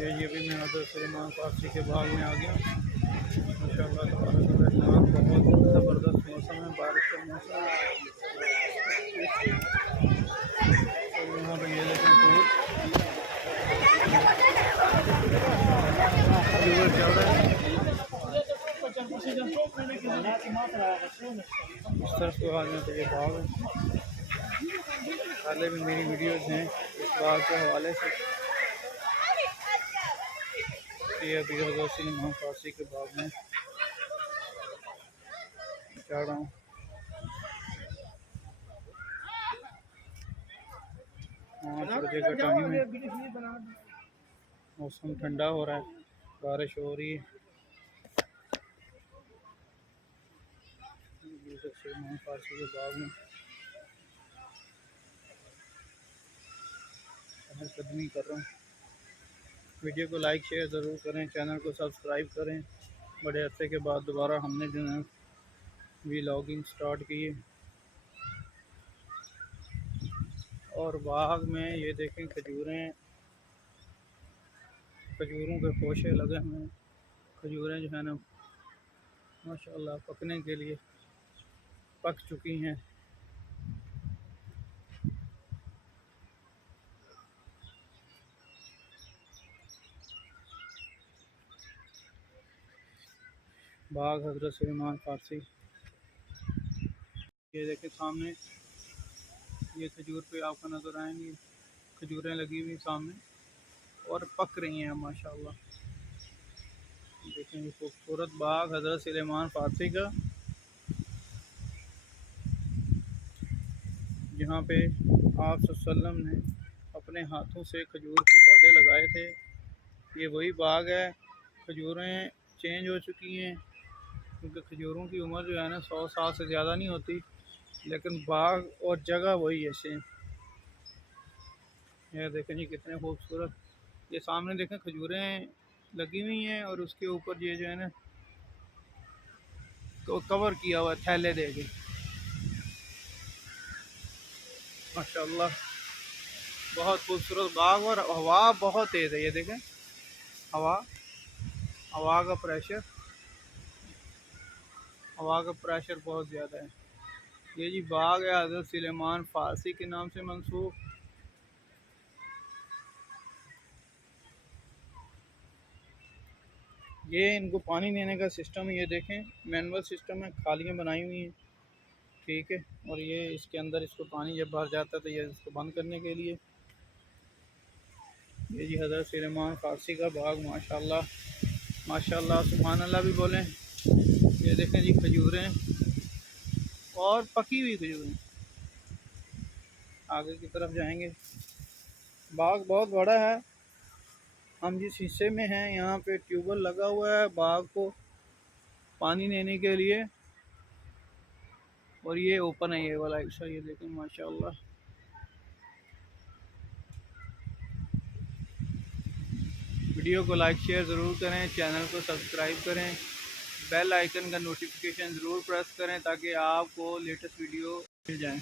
ये भी मैं हज़रत सलेमान फ़ारसी के बाग में आ गया। माशाअल्लाह तबारक बहुत ज़बरदस्त मौसम है, बारिश का मौसम है। और यहाँ पर ये देखें फूल चल रहा है। इस तरफ को आ जाए तो ये बाग है। पहले भी मेरी वीडियोज़ हैं इस बाग के हवाले से। ये अभी हज़रत सलेमान फ़ारसी के बाग में चढ़ रहा हूँ। सूरज का टाइम है, मौसम ठंडा हो रहा है, बारिश हो रही है। सलेमान फ़ारसी के बाग में कदमी कर रहा हूँ। वीडियो को लाइक शेयर ज़रूर करें, चैनल को सब्सक्राइब करें। बड़े अरसे के बाद दोबारा हमने जो है व्लॉगिंग स्टार्ट की है। और बाग में ये देखें खजूरें, खजूरों के खोशे लगे हुए हैं। खजूरें जो है ना माशाअल्लाह पकने के लिए पक चुकी हैं। बाग हज़रत सलेमान फ़ारसी। ये देखें सामने ये खजूर पे आपको नज़र आएंगी, खजूरें लगी हुई सामने और पक रही हैं माशाअल्लाह। देखें ये खूबसूरत बाग हज़रत सलेमान फ़ारसी का, जहाँ पे आप सल्लल्लाहु अलैहि वसल्लम ने अपने हाथों से खजूर के पौधे लगाए थे। ये वही बाग है। खजूरें चेंज हो चुकी हैं क्योंकि खजूरों की उम्र जो है ना 100 साल से ज़्यादा नहीं होती, लेकिन बाग और जगह वही है सेम। ये देखें जी कितने खूबसूरत, ये सामने देखें खजूरें लगी हुई हैं और उसके ऊपर ये जो है ना कवर किया हुआ है थैले दे के। माशाअल्लाह बहुत खूबसूरत बाग और हवा बहुत तेज़ है। ये देखें हवा, हवा का प्रेशर, हवा का प्रेशर बहुत ज़्यादा है। ये जी बाग है हज़रत सलेमान फ़ारसी के नाम से मंसूब। ये इनको पानी देने का सिस्टम है। ये देखें मैनुअल सिस्टम है, खालियाँ बनाई हुई हैं, ठीक है। और ये इसके अंदर इसको पानी जब भर जाता है तो ये इसको बंद करने के लिए। ये जी हज़रत सलेमान फ़ारसी का बाग माशाअल्लाह, माशाअल्लाह सुभान अल्लाह भी बोलें। ये देखें जी खजूरें और पकी हुई खजूरें। आगे की तरफ जाएंगे। बाग बहुत बड़ा है। हम जिस हिस्से में हैं यहाँ पे ट्यूबवेल लगा हुआ है बाग को पानी देने के लिए, और ये ओपन है ये वाला हिस्सा। ये देखें माशाअल्लाह। वीडियो को लाइक शेयर ज़रूर करें, चैनल को सब्सक्राइब करें, बेल आइकन का नोटिफिकेशन ज़रूर प्रेस करें ताकि आपको लेटेस्ट वीडियो मिल जाए।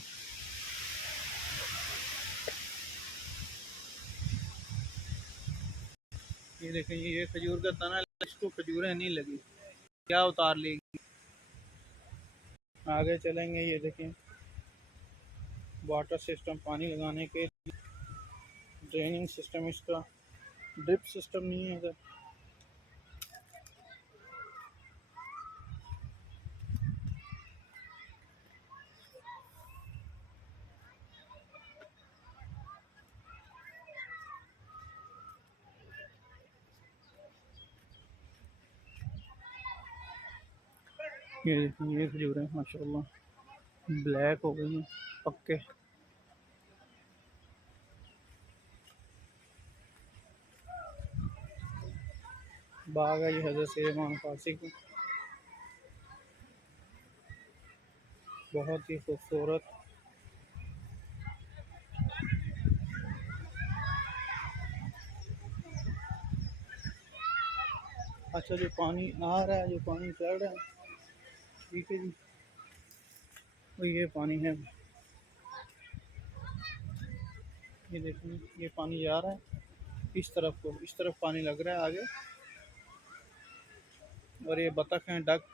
ये देखें ये खजूर का तना, इसको खजूरें नहीं लगी, क्या उतार लेगी। आगे चलेंगे। ये देखें वाटर सिस्टम, पानी लगाने के ड्रेनिंग सिस्टम, इसका ड्रिप सिस्टम नहीं है इधर। ये देखें ये खजूरें माशाअल्लाह ब्लैक हो गई हैं पक्के। बाग है ये हज़रत सलेमान फ़ारसी की, बहुत ही खूबसूरत। अच्छा जो पानी आ रहा है, जो पानी चल रहा है, ठीक है जी, तो ये पानी है। ये देखिए, ये पानी जा रहा है इस तरफ को, इस तरफ पानी लग रहा है आगे। और ये बतख हैं, डक।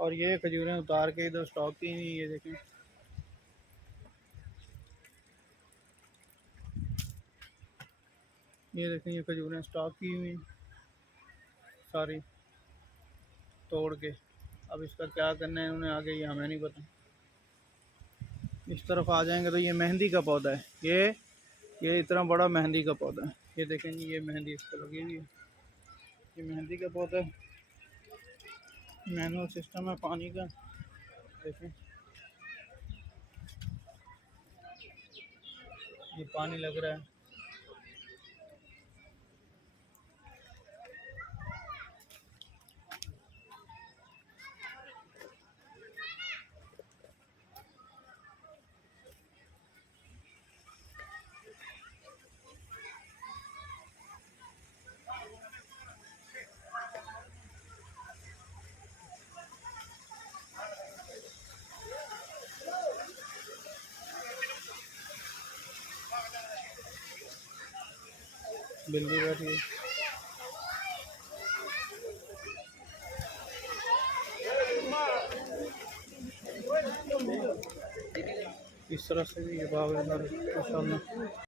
और ये खजूरें उतार के इधर स्टॉक की हुई, ये देखें। ये देखें, ये खजूरें स्टॉक की हुई सारी तोड़ के। अब इसका क्या करना है इन्होंने आगे, ये हमें नहीं पता। इस तरफ आ जाएंगे तो ये मेहंदी का पौधा है। ये इतना बड़ा मेहंदी का पौधा है। ये देखें जी, ये मेहंदी इस पर लगी हुई है। ये मेहंदी का पौधा है। मैनुअल सिस्टम है पानी का। देखें, ये पानी लग रहा है। बिल्ली बैठी है। इस तरह से भी ये भाग रहा है माशाल्लाह।